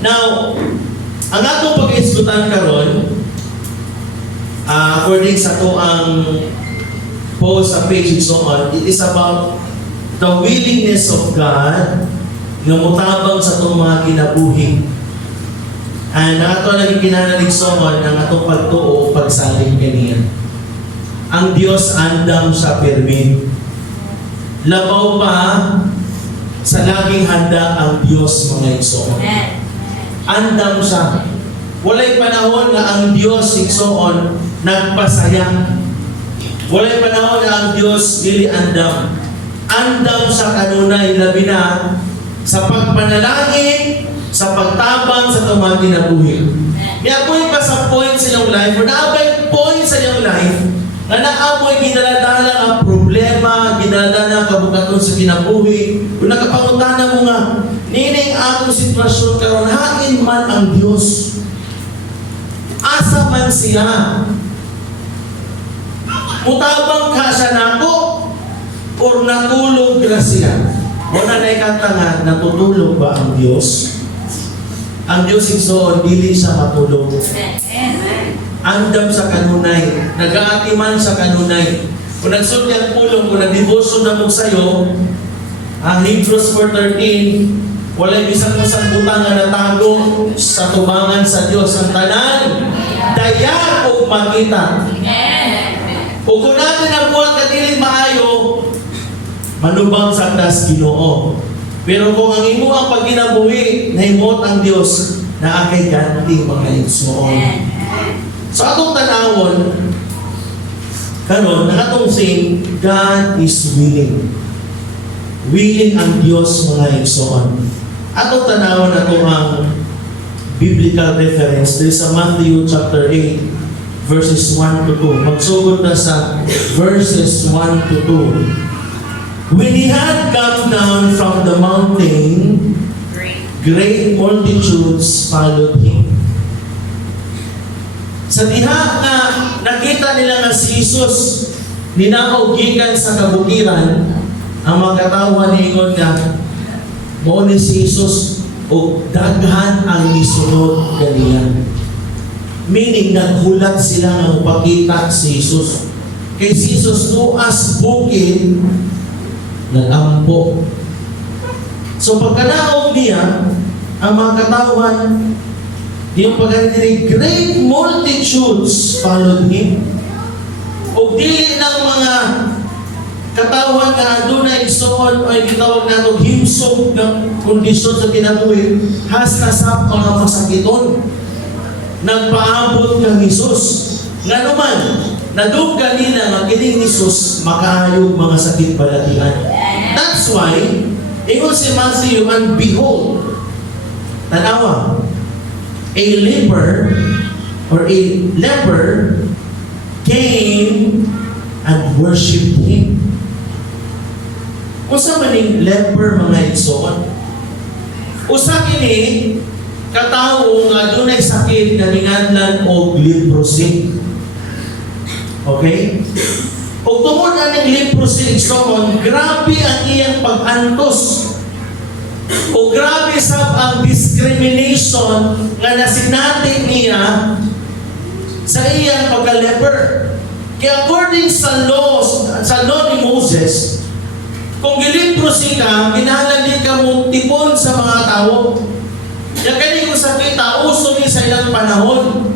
Now, ang atong pag-isgutan karon, according sa to ang post sa page and so on, it is about the willingness of God na mutabang sa itong mga kinabuhi. And ato naging kinanalig so on ang atong pagtuo, pagsaling kaniya. Ang Diyos andam sa permin. Labaw pa sa laging handa ang Diyos mga igsoon. Andam siya. Walay panahon nga ang Diyos igsoon nagpasayang. Walay panahon nga ang Diyos dili andam. Andam sa kanunay labi na sa pagpanalangin, sa pagtabang sa itong mga kinabuhi. Niapoy pa sa point sa iyong life, o naabay point sa iyong life, na naamoy ginaladala ang problema, ginaladala ang kabukaton sa kinabuhi, o nakapangutana mo nga, nining akong sitwasyon karon hain man ang Diyos. Asa man siya. Mutabang ka siya nako, or natulog na siya. O na naikanta nga, natutulog ba ang Diyos? Ang Diyos igsoon, dili siya matulog. Andam sa kanunay, nag-aatiman sa kanunay. Kung nagsulti ang pulong, kung nag-devotion na mo sa'yo, ang Hebrews 4:13, walay bisang kusang butang na natago sa tubangan sa Diyos. Ang tanan, daya o makita. Kung natin ang buwan kadili maayo, manubang sa das Ginoo. Pero kung ang imo ang pagkinabuhi, nahimot ang Diyos na akay ganti mga igsoon. So atong tanawon, karon nakatong sing, God is willing. Willing ang Diyos mga igsoon. Atong tanawon nato ang biblical reference. There is a Matthew chapter 8, verses 1 to 2. Magsugod na sa verses 1 to 2. When he had come down from the mountain, great multitudes followed him. Sa diha na nakita nila nga si Jesus ninaugikan sa kabukiran, ang mga katawan ni ingon nga mao ni si Jesus o daghan ang misunod kaniya. Meaning naghulat sila nga upakita si Jesus. Kay si Jesus tuas bukid nagampo. So pagkanaog niya, ang mga katawan, yung pagkatiri, great multitudes followed him. O dili ng mga katawan na adunay igsoon o gitawag nato himsog ng kondisyon sa kinabuhi, hasta sa mga masakiton. Nagpaabot kang Jesus. Nga naman, naduggan nila nga kining Jesus makahayog mga sakit balatian. That's why, ingon si Matthew, and behold, tanawa, a leper came and worshipped him. Usa maning leper mga igsoon. Usa kini katawo nga dunay sakit nga nginganlan og leprosy. Okay? Kung tungod aning leprosy igsoon, grabe ang iyang pag-antos. O grabe sab ang discrimination nga nasinati niya sa iyang pagka-leper. Kaya according sa law ni Moses, kung gileprosy ka, kinahanglan ka mong tipon sa mga tao. Kaya kani kung sakit, uso ni sa ilang panahon.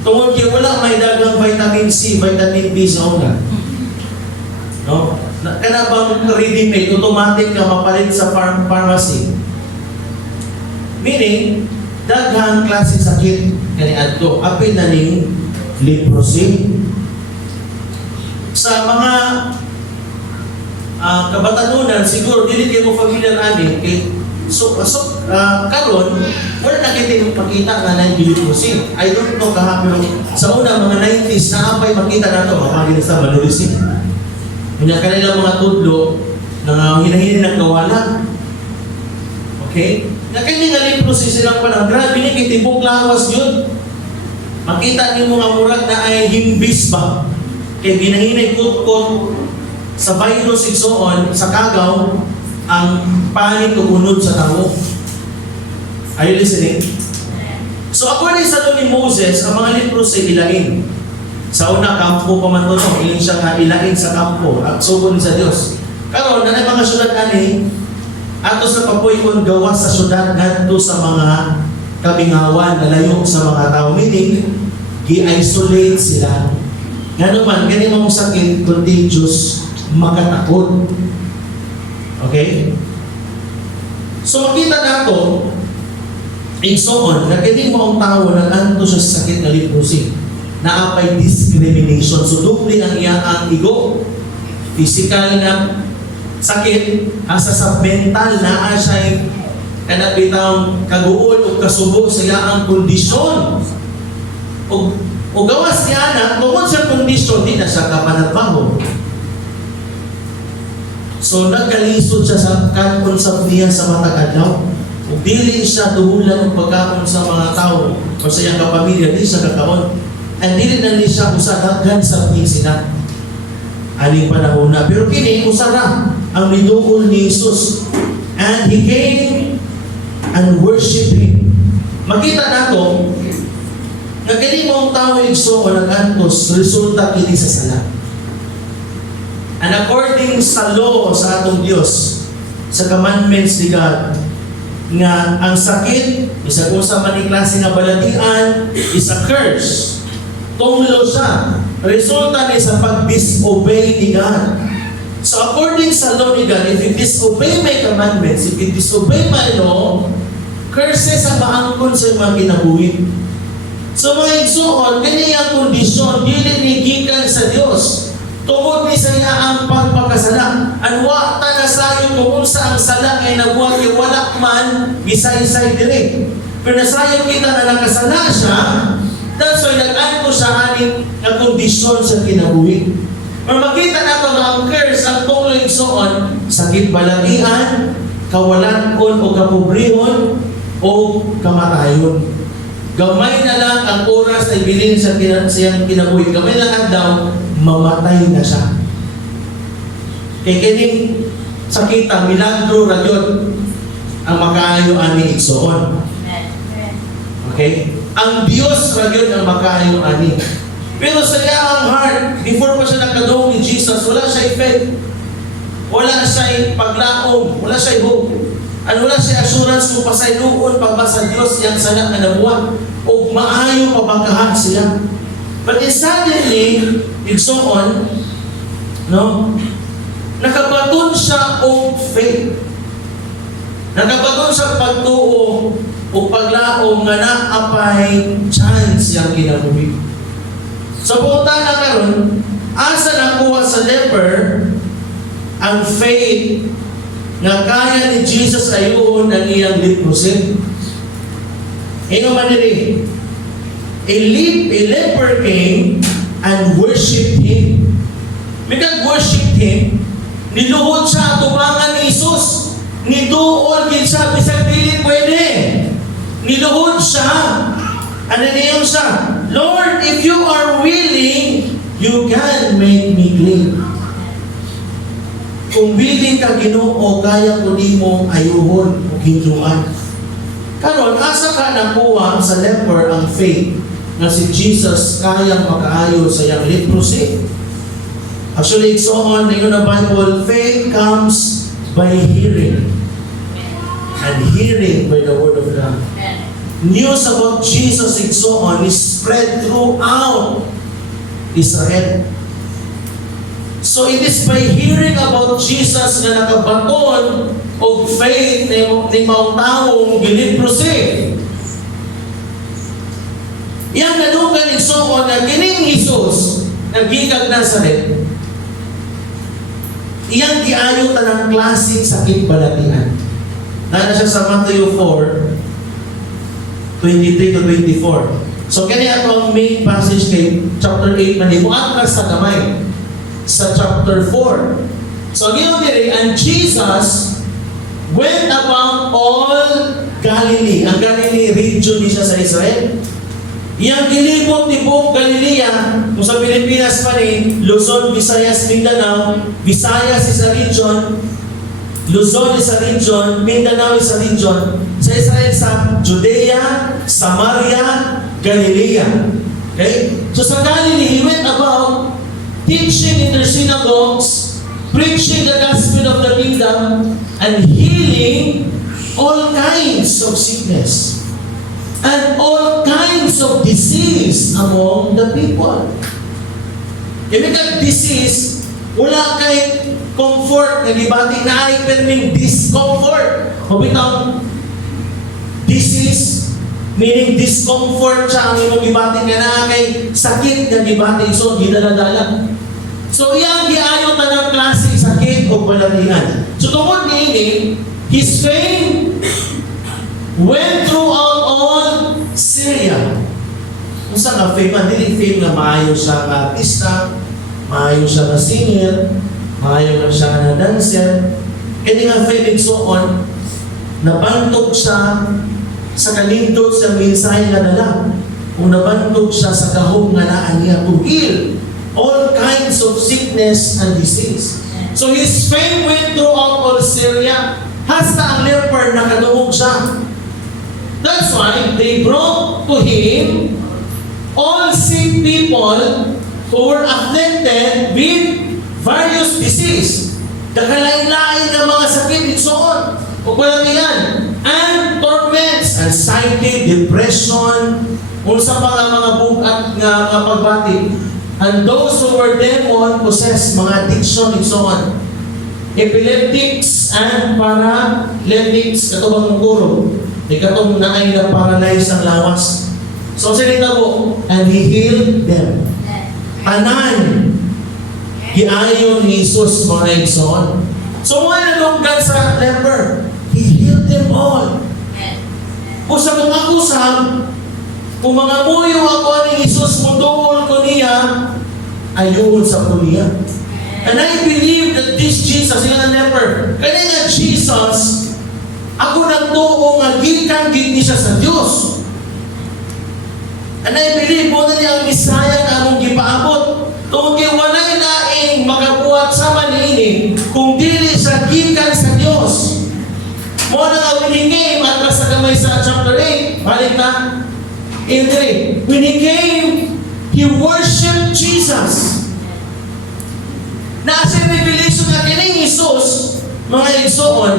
Tungod kaya wala may dagang vitamin C, vitamin B sa una. No? Kana bang ready-made, automatic ka mapalit sa pharmacy. Meaning, daghang klase sakit kani adto apil na ning leprosy. Sa mga kabatanunan, siguro dili kayo mo familiar ani kay karon wala na kita makita nga na leprosy. I don't know kahapon sa una mga 90s na apay makita nato mapagin sa malulisin. Kanya kanila mga tudlo na hinahin ng kawala. Okay? Nakini nga leprosy silang panahon. Grabe ni kay tibok lawas yun. Makita niyo mga murag na ay himbis ba? Kaya ginahinay kutkot sa virus igsoon, sa kagaw, ang panik umunod sa tao. Are you listening? So according sa doon ni Moses, ang mga leprosy ilain. Sa una, kampo pa man doon, iling siya nga ilain sa kampo at subon sa Diyos. Karon na mga syudad ani, ato sa papoy kung gawas sa syudad ngadto sa mga kabingawan na layo sa mga tao. Meaning, gi-isolate sila. Nga naman, ganyan mong sakit, contagious, makatakot. Okay? So makita nato, igsoon, na kini mo ang tao na anto siya sa sakit na leprosy. Naapay discrimination. So doble ang iya ang ego. Physical na sakit, asa sa mental na siya kana bitang kaguol o kasubo sa iya ang kondisyon. O gawas niya na, kung sa kondisyon, di na siya kapanagbaho. So nagkalisod siya sa kankonsap niya sa matag adlaw. Kung dili siya tuhulan ng pagkaon sa mga tao o sa iyang kapamilya, di siya kakaon. At dili na ni siya usadagan sa pisina. Aling panahon na. Pero kini, usara ang niduol ni Jesus. And He came and worshiped Him. Makita nato na kini mong tao igso o nag-antos, resulta kini sa sala. And according sa law sa atong Diyos, sa commandments ni God, nga ang sakit, isa kung sa maning klase nga balatian, is a curse. Tunglo siya. Resulta ni sa pag-disobey ni God. So according sa law ni God, if you disobey my commandments, if you disobey my law, curses ang maangkon sa mga kinabuhi. So mga igsoon, kanya ang kondisyon, dili ni gikan sa Diyos. Tungod ni sa iya ang pagpakasala. Anwa ta na sayo kung sa ang sala ay nabuhat yung wala man, bisay-say dire. Pero nasayo kita na nakasala siya, that's why nag-anto siya aning na kondisyon sa kinabuhi. Pero makita nato na ang curse, ang tunglo igsoon, sakit balatian, kawalan-on o kapobrehon, o kamatayon. Gamay na lang ang oras na ibilin sa siyang kinabuhi. Gamay na lang daw, mamatay na siya. Kaya kining sakita, milagro ra yun ang makaayo ani igsoon. Okay? Ang Diyos ra yun ang makaayo ani. Pero sa iyang heart, before pa siya nagkadong ni Jesus, wala siya faith. Wala siya paglaom. Wala siya hope. At wala siya assurance kung pasayloon pa ba sa Diyos yang sana nga nabuhat o maayo pa bakahan siya. But then suddenly, igsoon, no? Nakabaton siya o faith. Nakabaton siya pagtuo o paglaom nga naapay chance yang kinabuhi. So punta na karon, asa nakuha sa leper ang faith nga kaya ni Jesus ayuhon ang iyang leprosy. Ino man diri, a leper came and worshipped Him. Mikag worship Him, niluhod siya tubangan ni Jesus. Niduol gid siya bisag dili pwede. Niluhod siya. Ano niyon siya? Lord, if you are willing, you can make me clean. Kung willing ka Ginoo, kaya ko nimo ayuhon o hinluan. Karon asa ka nakuha sa leper ang faith na si Jesus kayang makaayo sa iyang leprosy. Actually, it's on in the Bible, faith comes by hearing. And hearing by the word of God. News about Jesus and so on is spread throughout Israel. So it is by hearing about Jesus na nakabaton o faith ni mga taong giliprosy. Yang nadugan igsoon na kining Jesus nagigag Nazaret. Iyang giayo tanang klaseng sakit balatian. Nana siya sa Matthew 4:23 to 24. So kani ato ang main passage kay chapter 8 man mo atras sa gamay sa chapter 4. So ngayon diri, and Jesus went about all Galilee. Ang Galilee region ni siya sa Israel. Iyang gilibot ni buong Galilea, kung sa Pilipinas pa rin, Luzon, Visayas, Mindanao, Visayas is a region, Luzon is a region, Mindanao is a region, sa Israel sa Judea, Samaria, Galilea. Okay? So sa Galilee, he went about teaching in their synagogues, preaching the gospel of the kingdom, and healing all kinds of sickness and all kinds of disease among the people. Ibig disease, wala kay comfort na gibati na ay perming discomfort. O bitang disease, meaning discomfort siya ang imong gibati nga na kay sakit nga gibati. So, gidala-dala. So, iyang giayo tanang klase sakit o balalihan. So, tungkol niini, his fame went throughout all Syria. Kung saan nga fame, hindi fame nga maayo siya nga artista, maayo siya nga singer, maayo na siya nga dancer. Kaya nga fame and so on, nabantog siya sa kalindot sa mensahe nga dala. Kung nabantog siya sa kahong nga naan niya to heal all kinds of sickness and disease. So his fame went throughout all Syria. Hasta ang leper nakadungog siya. That's why they brought to him all sick people who were afflicted with various disease. Dagalain-lain ng mga sakit and so on. O walang yan. And torments, anxiety, depression, unsa pa nga mga bukat nga pagbati. And those who were demon-possessed, mga addiction and so on. Epileptics and paralytics, katubang mong guro. Ikatong naay na paralyzed ang lawas. So sinita mo, and he healed them. Tanan, giayon ni Jesus mga igsoon. So mga nalunggan sa leper, he healed them all. Kung sa mga kusam, kung mga muyo ako ni Jesus, munduol ko niya, ayun sa kuliya. And I believe that this Jesus, yung leper, kaya nga Jesus, ako nagtuo nga gikan gid ni siya sa Dios. And I believe mo na niya ang Misaya na akong gipaabot. Tungkol walay laing makabuhat sa manini kung dili sa gikan sa Dios. Mo na nga winning game at sa kamay sa chapter 8. Balik na. In 3. When he came, he worshiped Jesus. Nasa revelation na kining Jesus, mga igsoon,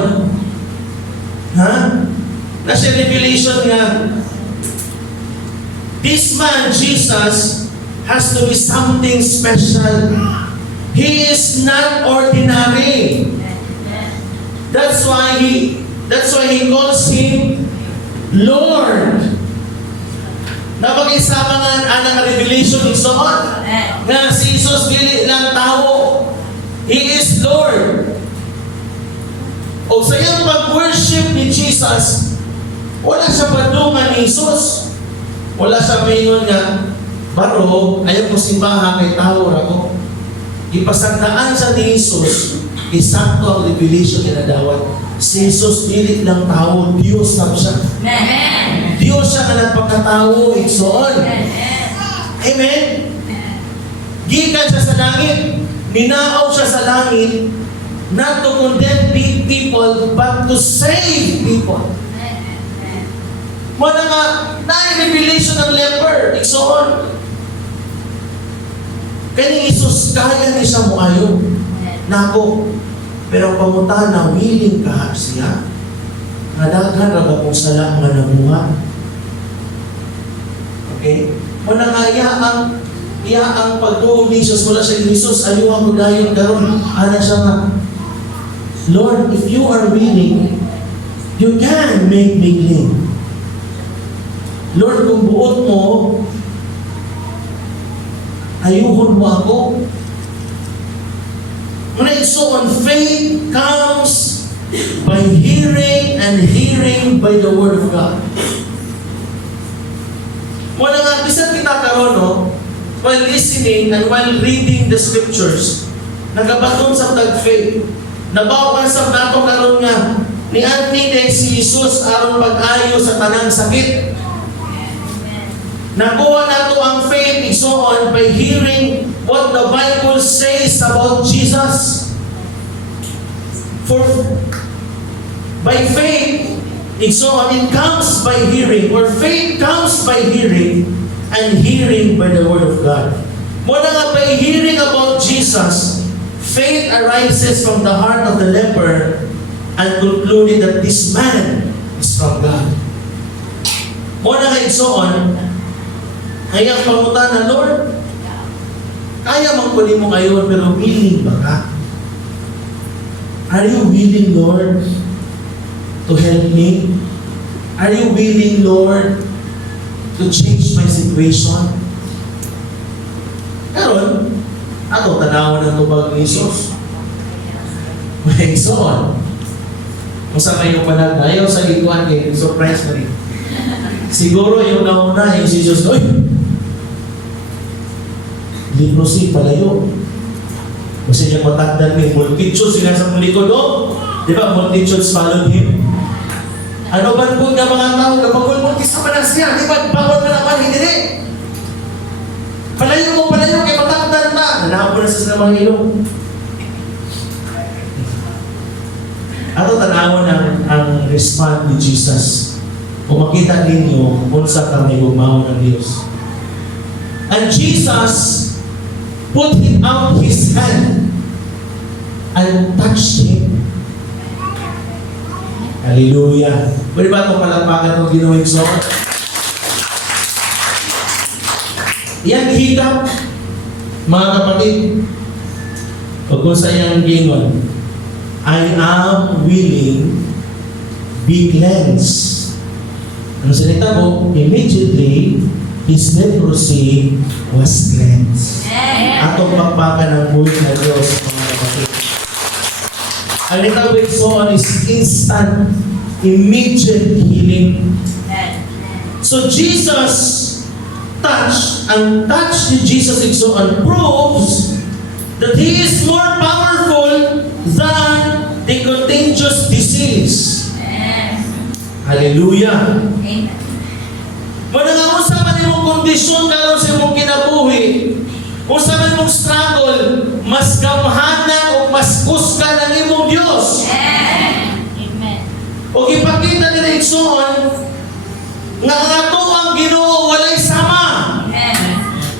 nasa revelation nga, this man, Jesus, has to be something special. He is not ordinary. That's why he calls him Lord. Napag-isama nga ang revelation ng soon. Nga si Jesus dili lang tao. He is Lord. O sa iyang pag-worship ni Jesus, wala siya padungan ni Jesus. Wala siya mayon nga, baro, ayaw ko simbahan kay tao ako. Ipasagdaan sa ni Jesus, isakto ang revelation na dawat. Si Jesus dili lang tao, Diyos na siya. Amen. Diyos siya na nagpagkatao, igsoon. Amen. Gikan siya sa langit, ninaaw siya sa langit, not to condemn people, but to save people. Wala nga, na-revelation ng leper, igsoon. Kaya ni Jesus, kaya ni siya mo ayo. Nako, pero pamunta na willing ka siya, nadaghan ra ba kung sala nga namuha. Okay? Wala nga, iya ang pagtuog ni Jesus, wala siya ni Jesus, ayuhan ko dayon karon. Ana siya nga, Lord, if you are willing, you can make me clean. Lord, kung buot mo, ayuhon mo ako. When so on, faith comes by hearing and hearing by the Word of God. Wala nga, bisan kita karon, no? While listening and while reading the Scriptures, nagabaton sa tag-faith. Nabawakan sa dato karon nga, ni Anthony si Jesus aron pag-ayo sa tanang sakit. Nakuha nato ang faith igsoon by hearing what the Bible says about Jesus. For by faith, Igsoon, it comes by hearing, or faith comes by hearing, and hearing by the Word of God. Muna nga by hearing about Jesus, faith arises from the heart of the leper and concluded that this man is from God. Muna nga igsoon, ay ang pangutan na, Lord, kaya magpuli mo ngayon, pero willing ba ka? Are you willing, Lord, to help me? Are you willing, Lord, to change my situation? Karon, ato tanawan ng tubag ni Jesus. May igsoon. Kung sa kayo palag, ayaw sa ikuan kay surprise na rin. Siguro yung nauna, yung si Jesus, oy! Leprosy, palayo. Kasi yung matagdan may multitudes, sila sa likod, oh! Di ba, multitudes followed him? Ano ba po nga mga tao, kapag multis naman na siya, di ba, bawal na naman, hindi rin. Palayo, kay matagdan na. Nanapo na sa mga ilong. Ato tanawon ang response ni Jesus. Kung makita ninyo, kung sa kami gumawa ng Diyos. And Jesus put him out his hand and touched him. Hallelujah. Pwede ba itong palapakan ng ginawing song? Yan hikap, mga kapatid. Pag kung sa iyang gingon, I am willing, be cleansed. Ano salita mo? Immediately, his leprosy was cleansed. Atong pakpakan ng buhay na Diyos, mga kapatid. Ang litawid so is instant, immediate healing. So Jesus touch, ang touch ni Jesus Igsoon proves that He is more powerful than the contagious disease. Hallelujah. Amen. Wala nga kung saan man imong kondisyon karon sa imong kinabuhi, kung saan man imong struggle, mas gamhanan o mas kusga ng imong Diyos. Amen. O ipakita nila Igsoon, nga ang ato ang Ginoo walay sama.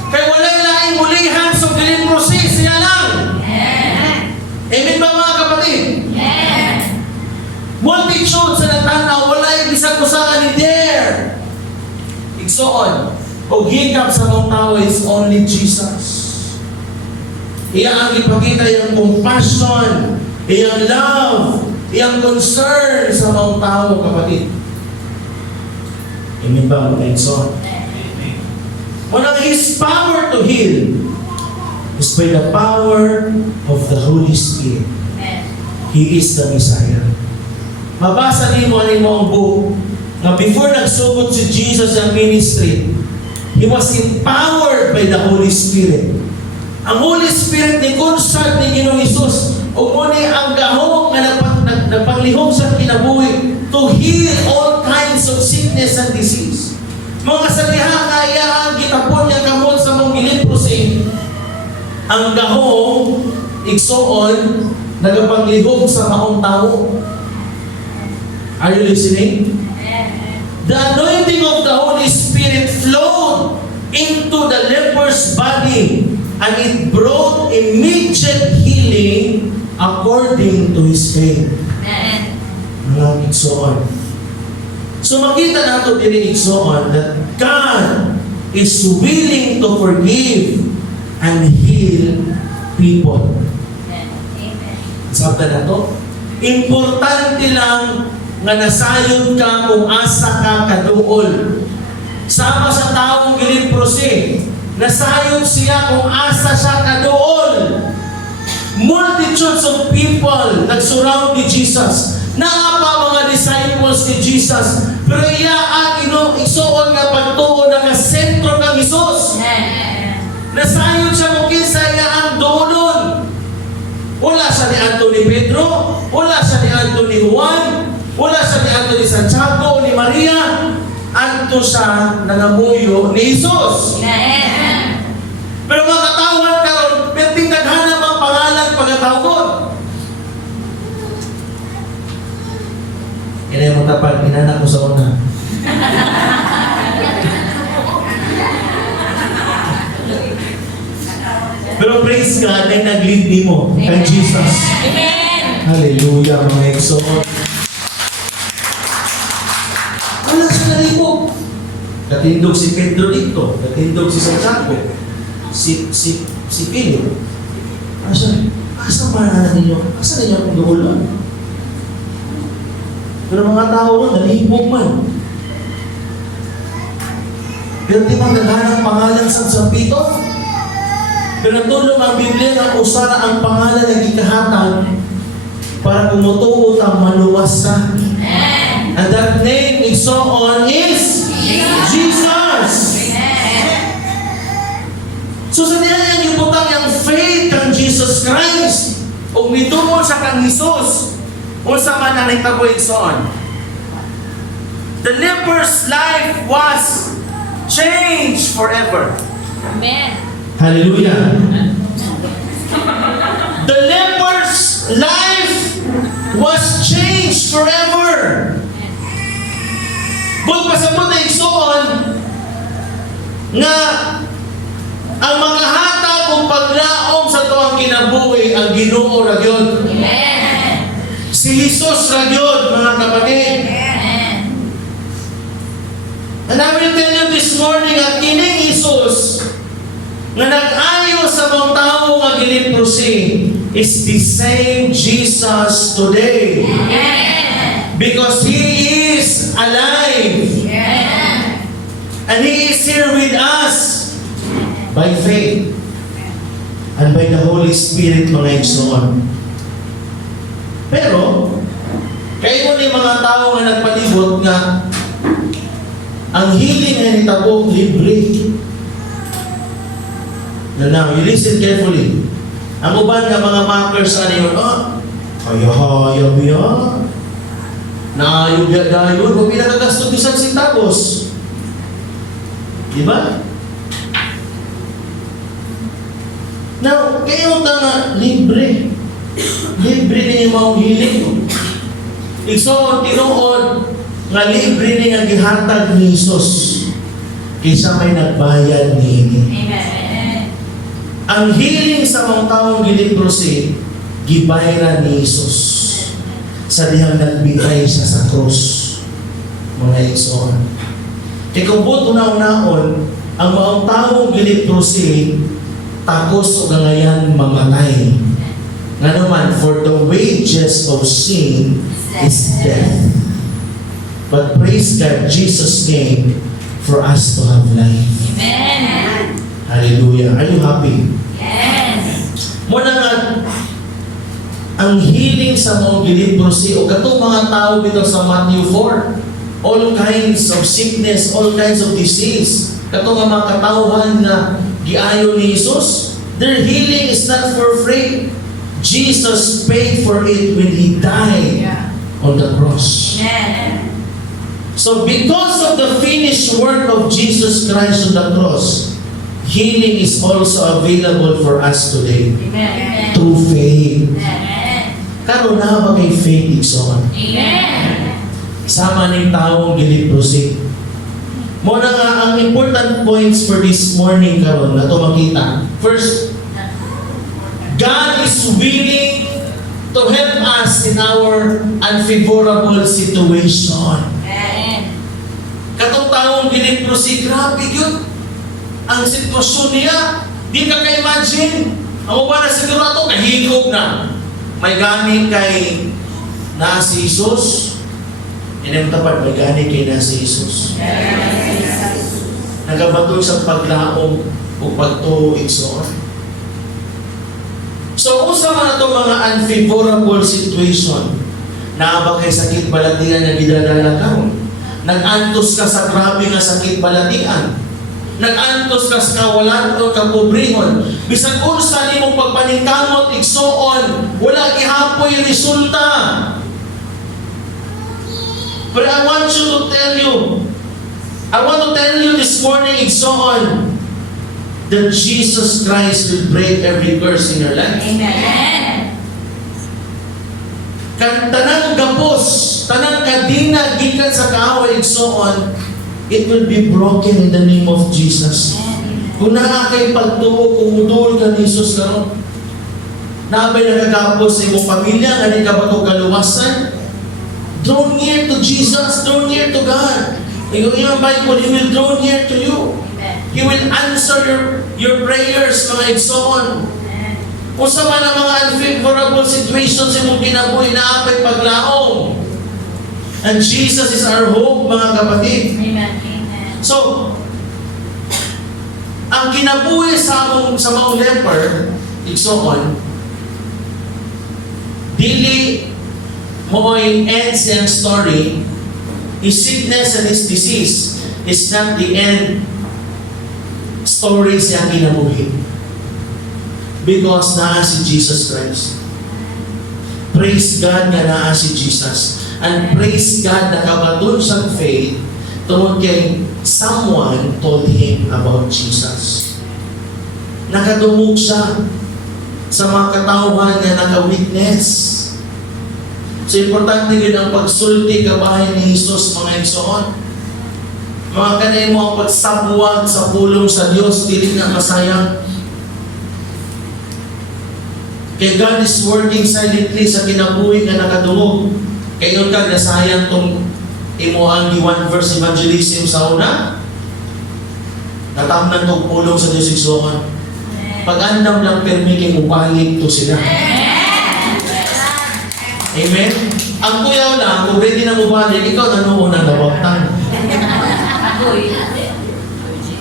Kay walay laing mulihan sa dilim proses, siya lang. Amen ba mga kapatid? Multitude sa natanaw, walay bisag usahan ni dare. Igsoon, o hikap sa mga tao is only Jesus. Iya ang ipakita iyang compassion, iyang love, iyang concern sa mga tao, kapatid. Amen ba mga igsoon? Unang His power to heal is by the power of the Holy Spirit. He is the Messiah. Mabasa niyo ang book na before nagsugod si Jesus ang ministry, He was empowered by the Holy Spirit. Ang Holy Spirit ni consult ni Ginoong Hesus o muni ang gahong na nagpanglihok sa kinabuhi to heal all kinds of sickness and disease. Mga saliha nga iyaan gitapon niya kamot sa mong giliprosin. Ang gahong igsoon nagapanglihok sa maong tao. Are you listening? The anointing of the Holy Spirit flowed into the leper's body and it brought immediate healing according to his faith. Mga igsoon. So makita nato diri igsoon that God is willing to forgive and heal people. Sabta na to. Importante lang nga nasayon ka kung asa ka kaduol. Sama sa taong giliprose, nasayon siya kung asa siya kaduol. Multitudes of people nagsurround ni Jesus. Naa pa mga disciples ni Jesus. Pero iya ang isuon nga pagtuo na sentro ng Jesus. Nasayon siya kung kinsa iya ang dolon. Wala siya ni Anthony Pedro, wala siya ni Anthony Juan, wala siya ni Anthony Santiago, ni Maria. Anto siya nangamuyo ni Jesus. Pero mga katawan karon, perting naghanap ang pangalan pagkatawgon. Kaya mo tapat, inanak mo sa una. Pero praise God ay nag-lead ni mo kay Jesus. Amen. Hallelujah, mga exon. Wala siya nalibog. Katindog si Pedro dito. Katindog si Santiago. Si Philip. Asa ba ninyo? Asa ninyo akong duulon? Pero mga tao nun, nalibog man. Pero di ba naghanang pangalan sa San Pito? Pero tulong ang Biblia na usara ang pangalan ng ikahatag para kumutuot ang maluwas ka. And that name is so on is Jesus. So sa niya yung butang yung faith kang Jesus Christ o mitungo siya kang Jesus o sa man ang nagtaboy son. The leper's life was changed forever. Amen. Hallelujah. The leper's life was changed forever. But pasabot na igsoon nga ang mga hatag o paglaom sa tuwang kinabuhi ang Ginoo ra gyud. Amen. Si Jesus ra gyud, mga kapatid. Amen. And I will tell you this morning at kining Jesus nga nag-ayo sa mga tao nga giliprosi is the same Jesus today. Amen. Because He is alive. Amen. And He is here with us by faith and by the Holy Spirit, mga igsoon. Pero, kayo mo ni mga tao nga nagpalibot nga ang healing na nitabo libre. Now, you listen carefully. Ang uban nga mga makers sa niyo, kaya biya. Naayog dayon, kung pinakagasto bisan centavos. Diba? Now, kayo nga libre. Libre niya yung mga healing. Igsoon, tinuod, nga libre niya ang gihatag ni Jesus kaysa may nagbayad ni Amen. ang healing sa mga taong giliprosi, gibayra ni Jesus sa dihang nagbigay siya sa krus, mga igsoon. Kaya kung buto na unaon, ang mga taong giliprosi, takos o gangayan mamatay. Nga naman, for the wages of sin is death. But praise God, Jesus came for us to have life. Amen. Hallelujah. Are you happy? Yes. Muna nga, ang healing sa mga giliprosi o katong mga tao dito sa Matthew 4, all kinds of sickness, all kinds of disease, katong mga katawhan na giayo ni Jesus, their healing is not for free. Jesus paid for it when He died on the cross. Amen. So because of the finished work of Jesus Christ on the cross, healing is also available for us today Amen. through faith. Amen. Karon na ba kay faith igsoon? Amen. Sama ning taong giliprosi. Mo na nga ang important points for this morning karon na to makita. First, God is willing to help us in our unfavorable situation. Amen. Katong taong giliprosi, grabe yun. Ang sitwasyon niya, di ka ka-imagine. Ang uba na siguro ito, nahigog na. May gani kay na si Jesus. Hindi mo tapat, may gani kay na si Jesus. Nagabatog sa paglaom o pagtuigsoon. So, usa man ito mga unfavorable situation. Naaba kay sakit balatian na gidadala ka. Nag-antos ka sa grabe nga sakit balatian. Nag-antos ka sa kawalan o kapobrehon. Bisag unsa nimong pagpaningkamot igsoon, wala gihapoy resulta. But I want to tell you this morning igsoon that Jesus Christ will break every curse in your life. Amen. kan tanang gapos, tanang kadina gikan sa kaaway igsoon, it will be broken in the name of Jesus. Kung naa kay pagtuo, kung udol ka ni Jesus karon, nabay nakagapos sa imong pamilya, nga di ka ba ito kaluwasan, draw near to Jesus, draw near to God. Yung Bible, He will draw near to you. He will answer your prayers, mga igsoon. Kung sa man ang mga unfavorable situations sa imong kinabuhi, naapay paglaong. And Jesus is our hope, mga kapatid. Amen. So, ang kinabuhi sa maong leper, igsoon, dili mo'y end siyang story, his sickness and his disease is not the end story siyang kinabuhi. Because naa si Jesus Christ. Praise God na naa si Jesus. And praise God na kabaton siyang faith tungkol kay someone told him about Jesus. Nakadungog siya sa mga katauhan na naka-witness. So, importante yun ang pagsulti kabahin ni Jesus, mga igsoon. Mga kanay mo ang pagsabuag sa pulong sa Diyos, dili nga masayang. Kaya God is working silently sa kinabuhi na nakadungog. Kaya yun ka, nasayang tong imo ang di one verse evangelism sa una. Natamnan tong pulong sa Diyos igsoon. Pag-andam lang permi kay mubalik to sila. Amen? Ang kuyaw lang, kung ready na mubalik, ikaw na noon ang nawagtan.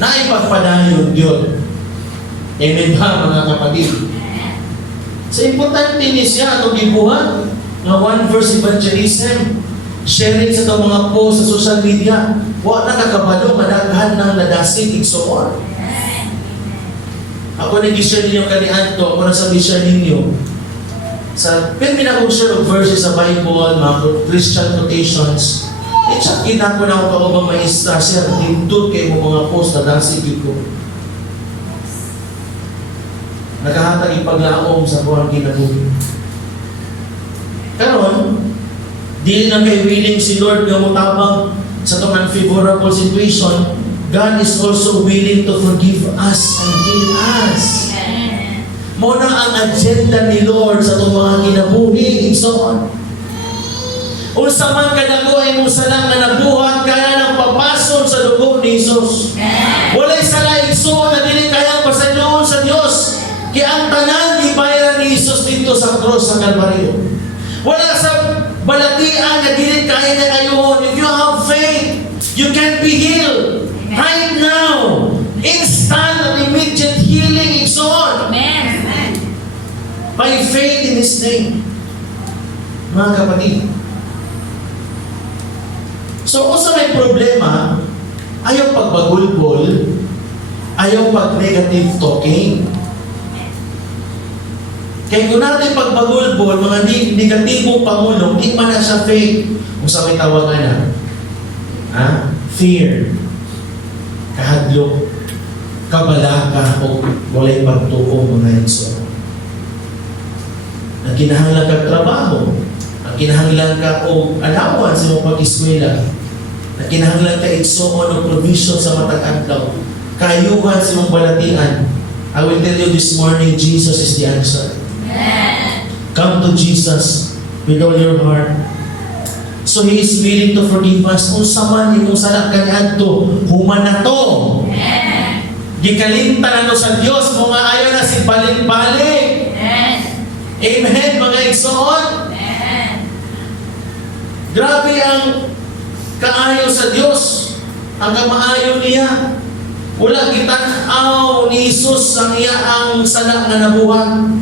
Naipagpadayon yun. Amen ba, mga kapatid? So, importante ni siya itong ibuhan ng one verse evangelism. Sharing sa itong mga post sa social media. Huwag nakakabalo, managhan ng nadasig, igsoon. Ako nag-share ninyo kanihan to, ako nasabi-share ninyo. Pero minakong-share of verses sa Bible, mga Christian quotations. Itsakin ako na ako bang maestra, sir, hindot kayo mo mga post na dasig ko. Nakahatag ipaglaom sa buwan kinabuhi. Karon, di na kayo willing si Lord na mutabang sa itong unfavorable situation. God is also willing to forgive us and heal us. Muna ang agenda ni Lord sa itong mga kinabuhi, igsoon. Unsa man kadako ay mong salang na nabuhat kaya ng papason sa dugo ni Jesus. Walay sala igsoon na dili kayang pasayloon sa Dios. Kaya ang tanan gibayaran ni Jesus dito sa cross sa Kalbaryo. Wala sa balatian na dili kaya na ngayon. If you have faith, you can be healed. Right now. Instant and immediate healing igsoon. By faith in His name. Mga kapatid. So, kung sa may problema, ayaw pagbagulbol, ayaw pag-negative talking. Kaya kung natin pagbagulbol, mga negatibong pangulong, di man na siya faith. Kung sa may tawagan na, fear, kahadlok, kabalaka, o walay pagtuo mga igsoon. Ang kinahanglan ka trabaho, ang kinahanglan ka o alawan sa mong pag-eskwela, ang kinahanglan ka igsoon o provision sa matag adlaw, kayuhan sa mong balatian. I will tell you this morning, Jesus is the answer. Come to Jesus with all your heart. So He is willing to forgive us. Kung saman imong salak kaniadto, human na to. Gikalimtan na sa Diyos, mga ayaw na si balik-balik. Amen, mga igsoon. Grabe ang kaayo sa Diyos. Ang kamaayo niya. Wala gitanaw ni Jesus ang iya ang salak na nabuhat.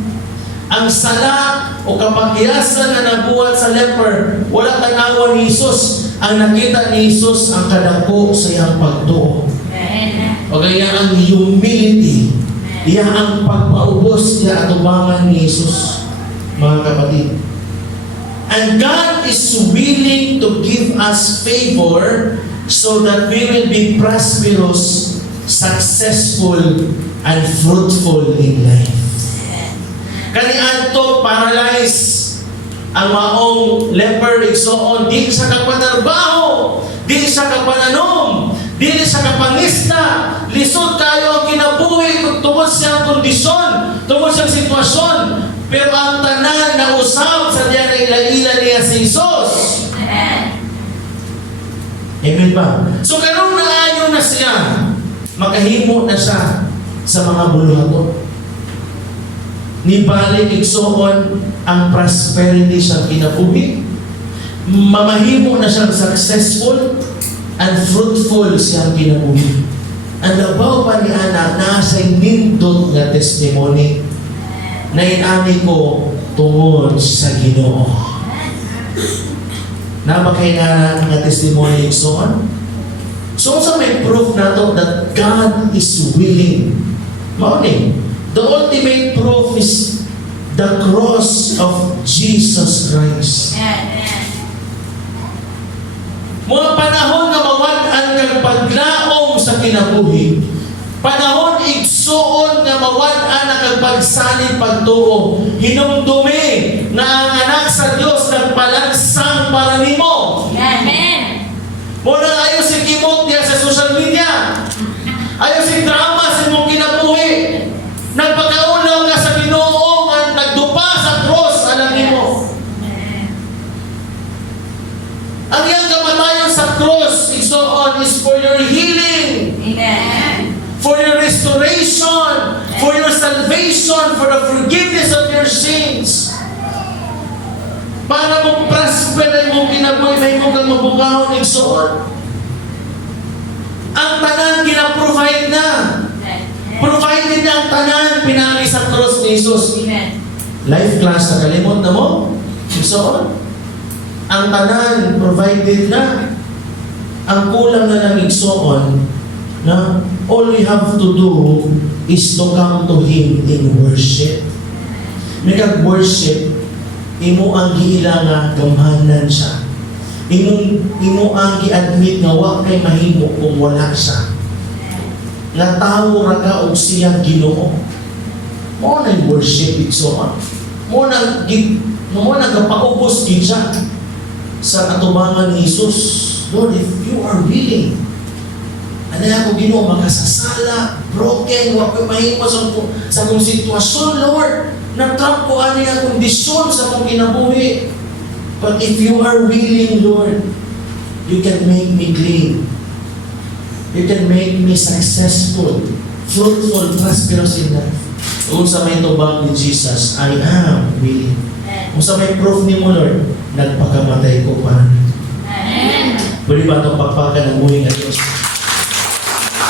Ang sala o kapagyasan na nabuhat sa leper, wala tanawan ni Jesus. Ang nakita ni Jesus ang kadako sa iyang pagtuo. O kaya ang humility, iya ang pagpaubos niya at ubangan ni Jesus, mga kapatid. And God is willing to give us favor so that we will be prosperous, successful, and fruitful in life. Kaniadto paralyzed ang maong leper igsoon, di sa kapanarbaho, di sa kapananom, di sa kapangista, lisod kayo ang kinabuhi tungkol siyang kondisyon, tungkol siyang sitwasyon. Pero ang tanan na usap sa diyan na ila-ila niya si Jesus. Amen ba? So karon naayon na siya, makahimo na siya sa mga buluhaton. Nibalik igsoon ang prosperity sa kinabuhi. Mamahimo na siyang successful and fruitful siyang kinabuhi. Ang labaw pa ni Ana, nasa nindot nga testimony na inani ko tungod sa Ginoo. Napakay nga testimony igsoon. So sa may proof na to that God is willing. Mauni. The ultimate proof is the cross of Jesus Christ. Mga panahon nga mawad-an kang paglaom sa kinabuhi, panahon igsuon nga mawad-an ang kang pagsalin pagtuo, hinumdumi na ang anak sa Dios nagpalansang para nimo. Amen. Muna ayaw si kimot niya sa social media, ayaw si drama sa imong kinabuhi. Nagpakaulaw ka sa Ginoo nga nagdupa sa cross alam nimo. Ang iyang kamatayon sa cross igsoon is for your healing, Amen. for your restoration, for your salvation, for the forgiveness of your sins. Para mong prosper na imong kinabuhi, may mong kang mabungahon igsoon. Ang tanan gina-provide na. Provided niya ang tanan, pinali sa cross ni Jesus. Amen. Life class, nakalimot na mo? So, ang tanan, provided na. Ang kulang na ng igsoon, na all we have to do is to come to Him in worship. May kag-worship, imo ang giila nga gamhanan siya. Imo ang gi-admit nga wa kay mahimo kung wala siya. Nga tao ra ka og siyang Ginoo. Mo na worship igsoon. Mo na gapaubos gid siya sa atubangan ni Jesus. Lord, if you are willing, ano ako Ginoo, makasasala, broken, wa ko mahimo sa akong sitwasyon, Lord. Natrap ko ani ang kondisyon sa akong kinabuhi. But if you are willing, Lord, you can make me clean. You can make me successful, fruitful, prosperous in life. Kung sa may tubag ni Jesus, I am willing. Kung sa may proof ni mo, Lord, nagpakamatay ko para nito. Pwede ba itong pagpakan ng buhay ng Diyos?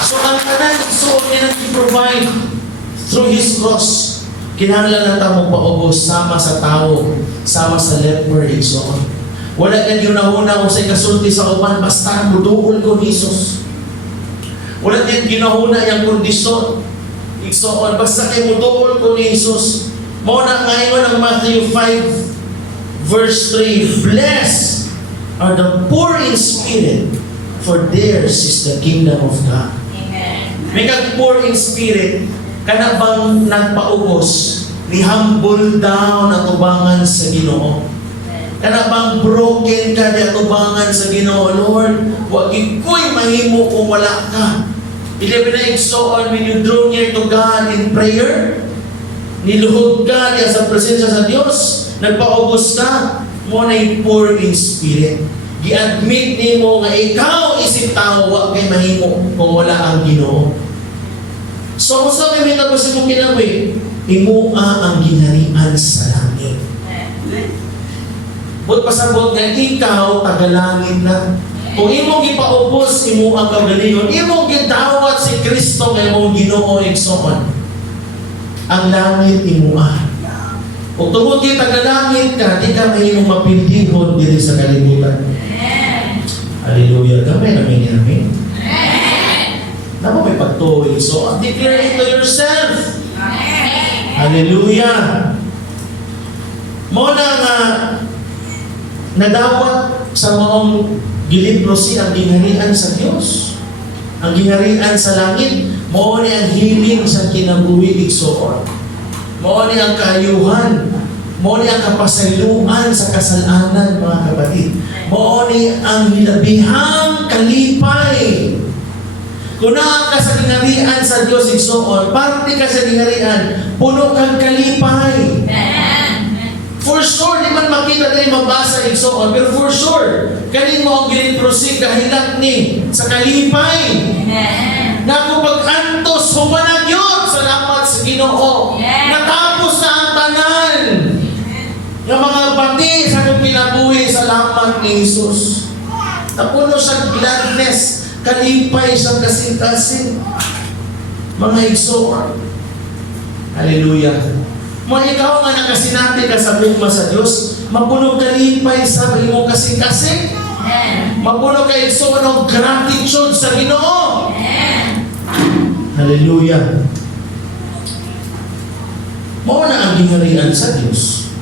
So, ang tanan, so, niya nag-provide through His cross. Kinahanglan na tamo paubos sama sa tao, sama sa leper, igsoon. Wala yan yung nahuna kung sa'y kasulti sa uban, basta buduol ko ni Jesus. Wala din ginahuna yung kondisyon. Igsoon, basta kay mutuol ko ni Jesus. Muna ngayon ang Matthew 5 verse 3, blessed are the poor in spirit, for theirs is the kingdom of God. Amen. May kag-poor in spirit, kana bang nagpaubos, ni humble down ang ubangan sa Ginoo. Kana bang broken ka di atubangan sa Ginoo, Lord, wag iko'y mahimo kung wala ka. Ili pinaigsoon when you draw near to God in prayer, niluhod ka diya sa presensya sa Dios, nagpaubos ka, mo na poor in spirit. Gi-admit nimo nga ikaw isip tao, wag kay mahimo kung wala ang Ginoo. So, sa may tapos mo kinawi, imua ang ginharian sa langit. But pasabot nga ikaw tagalangit na. Kung imong gipaubos imo ang kagalingon, imong gidawat si Kristo nga imong Ginoo igsoon. Ang langit imua. Kung tungod kay tagalangit ka, di ka mahimong mapindihon diri sa kalibutan. Hallelujah. Gamay namin ni amin. Naman may pagtuloy. So, declare it to yourself. Hallelujah. Muna nga nadawat sa maong giliprosi ang gingharian sa Diyos. Ang gingharian sa langit, mao ni ang healing sa kinabuhi igsoon. Mao ni ang kaayuhan. Mo ni ang kapasayloan sa kasalanan, mga kapatid. Mo ni ang hilabihang kalipay. Kung naa ka sa gingharian sa Diyos igsoon, parte ka sa gingharian, puno kang kalipay. Amen. For sure, di man makita din mabasa igsoon, pero for sure, kanin mo ang giniprosig kahilak ni sa kalipay. Amen. Na kung pag-antos, humanag yun, salamat sa Ginoo. Yes. Natapos na ang tanan. Ng mga bati sa kong kinabuhi, salamat ni Jesus. Napuno siya gladness, kalipay siyang kasing-kasing. Mga igsoon. Hallelujah. Mga ikaw nga nakasinati ka sa bugma sa Diyos, mapuno kalipay sa imong kasing-kasing. Amen. Mapuno ka igsoon ng gratitude sa Ginoo. Amen. Hallelujah. Mao na ang gingharian sa Diyos.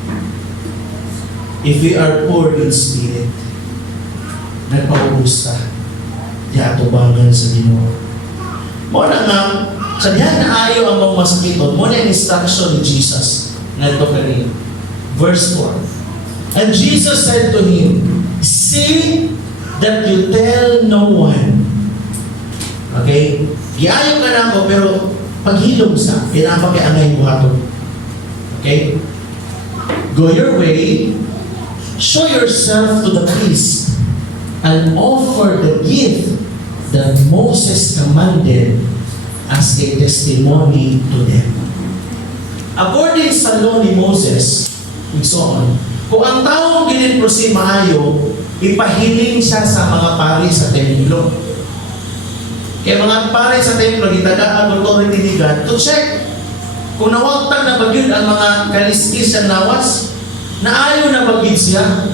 If we are poor in spirit, nagpaubusta, di atubangan sa Ginoo. Mao na nga, sa diyan na ayo ang mga masakiton, mao na ang instruction ni Jesus. Ngadto kani. Verse 4. And Jesus said to him, see that you tell no one. Okay? Giayo ka na ako, pero paghilom sa, pinapakiangay buhaton. Okay? Go your way, show yourself to the priest, and offer the gift that Moses commanded as a testimony to them. According sa law ni Moses, and so on, kung ang taong ginipro-si maayo, ipahiling siya sa mga pari sa templo. Kaya mga pare sa templo, gitagaan authority ni God to check kung nawagtag na bagyod ang mga kaliskis ang lawas, naayo na bagyod siya,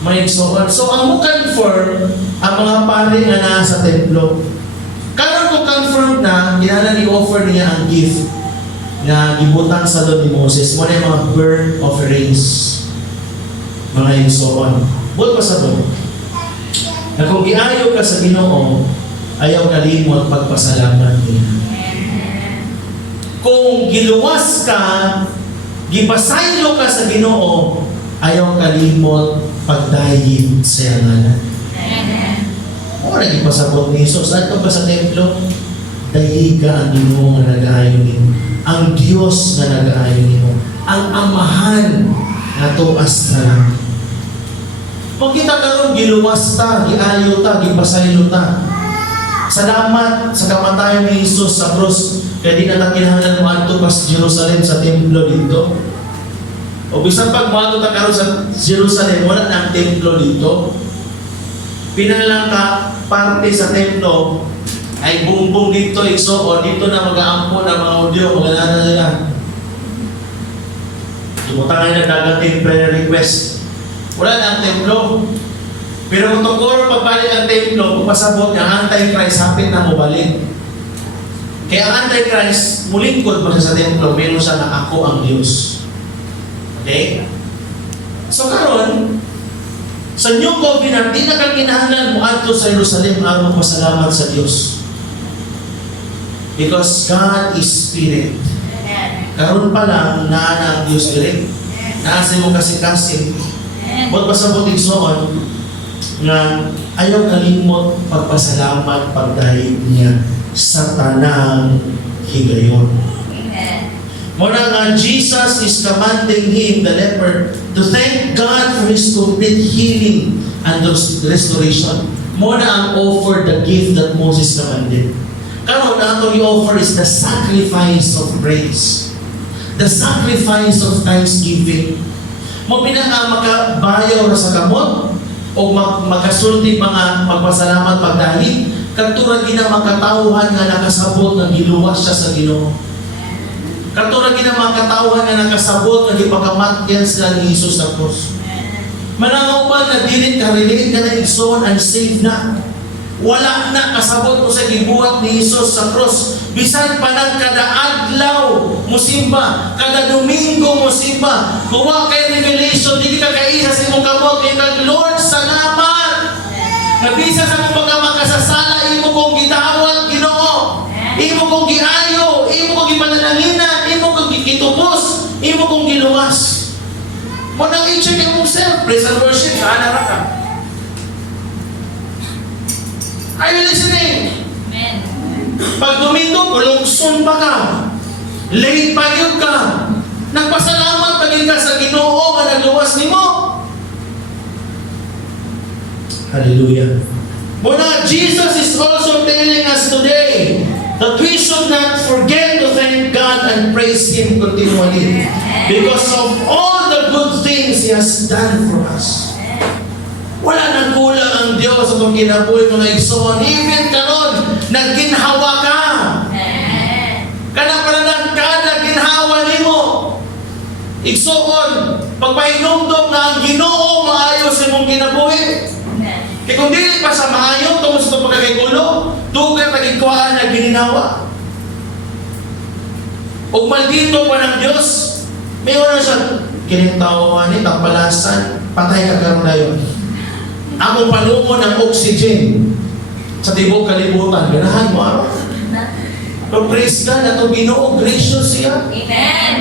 may igsoon. So ang mo-confirm ang mga pare nga naa sa templo. Karon ko confirm na, ginana ni-offer niya ang gift na gibutang sa law ni Moses. Muna yung mga burnt offerings, mga igsoon. Buot pa sa doon, na kung giayo ka sa Ginoo, ayaw kalimot pagpasalamat niya. Kung giluwas ka, gipasaylo ka sa Ginoo, ayaw kalimot pagdayig sa ngalan. O na gipasabot ni Jesus, ato pa sa templo, dayig ka ang Ginoo nga nag-aayo nimo. Ang Diyos nga nag-aayo nimo. Ang Amahan nga tuas na lang. Kung kita karon giluwas ta, giayo ta, gipasaylo ta, salamat sa kamatayan ni Jesus sa krus, kaya di na kinahanglan mo adto pa sa Jerusalem sa templo dito. O bisan pag moadto ta karon sa Jerusalem, wala na ang templo dito. Pinalang ka parte sa templo ay bumbong dito o dito na mag-aampo ng mga Hudyo, magana nila. Tumutangay na dagating prayer request. Wala na ang templo. Pero kung tungkol pagbalik ang templo, pagpasabot niya, ang Antichrist hapit na mabalik. Kaya ang Antichrist, mulingkod pa siya sa templo, meron siya na ako ang Diyos. Okay? So karon, sa New Covenant, di na kang kinahanglan mo adto sa Jerusalem aron pasalamat sa Diyos. Because God is Spirit. Karon pa lang, naana ang Diyos direct. Naasa mo kasi-kasi. Huwag pasabot igsoon, nga ayaw kalimot pagpasalamat pagdahil niya sa tanang higayon. Muna nga, Jesus is commanding him, the leper, to thank God for his complete healing and restoration. Muna ang offer the gift that Moses commanded. Karon na ito i-offer is the sacrifice of praise. The sacrifice of thanksgiving. Mo pinaka makabayaw na sa kamot, o makasulti mga magpasalamat pagdahil, katulad gina makatauhan nga nakasabot nga giluwas siya sa Ginoo. Katulad gina makatauhan nga nakasabot nga gipakamatyan sila ni Jesus sa krus. Manangaw ba na dilit ka, relate ka na igsoon and save na. Wala na kasabot mo sa gibuhat ni Jesus sa krus. Bisan pa ng kada adlaw musimba, kada Domingo musimba, kuha kay revelation, dili ka kaisa sa imong kamot, kay kag Lord, salamat! Nabisa sa kong pagkamakasasala, imo kong gitawag, Ginoo. Imo kong giayo, imo kong gipanalangina, imo kong gitubos, imo kong giluwas. Pag Domingo, kulungson pa ka. Late pa yun ka. Nagpasalamat pagin ka sa Ginoo nga nagluwas nimo. Hallelujah. Muna, Jesus is also telling us today that we should not forget to thank God and praise Him continually because of all the good things He has done for us. Wala nang kulang ang Diyos sa itong kinabuhi mga igsoon. Even karon, nagginhawa ka. Kanaparanan ka, nagginhawa nimo. Igsoon, pagpahinumdom na ang Ginoo maayos sa imong kinabuhi. Kaya kung dili pa sa maayo, tungkol sa pagkakigulo, dugay pagkikuhaan na gininawa. O maldito pa ng Diyos, may wala siya, kinintawa ni, tapalasan, patay ka karoon na yun. Ang panungo ng oxygen sa tibok kalibutan, ganahan mo araw. Pero praise God, at ang Ginoo, gracious siya. Amen.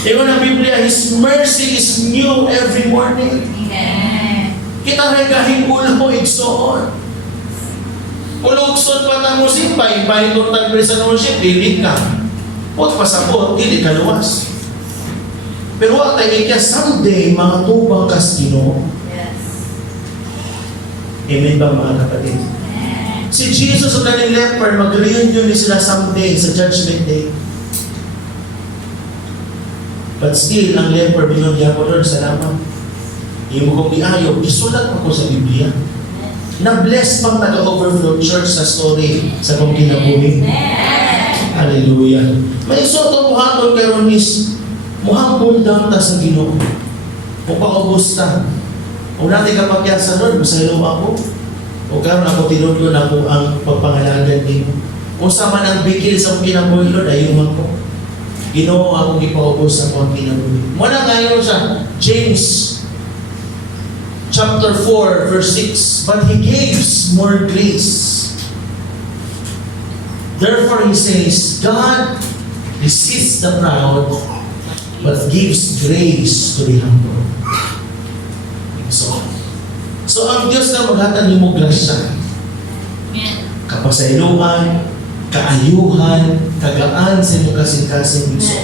Tingnan ang Biblia, His mercy is new every morning. Amen. Kita rin kahingul mo, igsoon. Pulugsod pa na mo simpay, itong tagpili sa worship, dili ka. Put pasapot, dili ka luwas. Pero wag tayo kaya someday, mga tubang kastino. Yes. Amen ba mga kapatid? Si Jesus at kaning leper, mag-reunion ni sila someday sa Judgment Day. But still, ang leper, binunyan ko, Lord, salamat. Yung kong iayo, isulat mo ko sa Biblia. Na-bless pang taga-overflow church sa story sa kong kinabuhi. Hallelujah. May soto buhaton karon is muhambol daw ta sa Ginoo. O paubusta. O natin kapag yan sa Lord, masaylo ako. O karon ako tinudyon ako ang pagpangalagan nimo. O sa man ang bigil sa kong kinabuhi, Lord, ayun ako. Ginoo akong ipaubos sa kong kinabuhi. Muna ngayon sa James chapter 4, verse 6, but He gives more grace. Therefore He says, God resists the proud, but gives grace to the humble. So ang Diyos na maghatan mo grasya. Kapasailuan, kaayuhan, kagaan sa imong kasing-kasing gusto.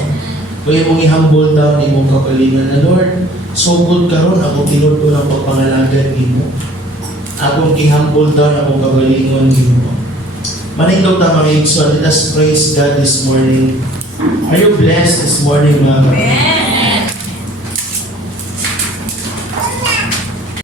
Kung imong i-humble down, imong kapalingan na Lord, sugod karon ako tinudto ng pagpangalagan nimo. Akong i-humble down akong kagalingon nimo. Manindog ta mga igsoon, let us praise God this morning. Are you blessed this morning mga kapatid?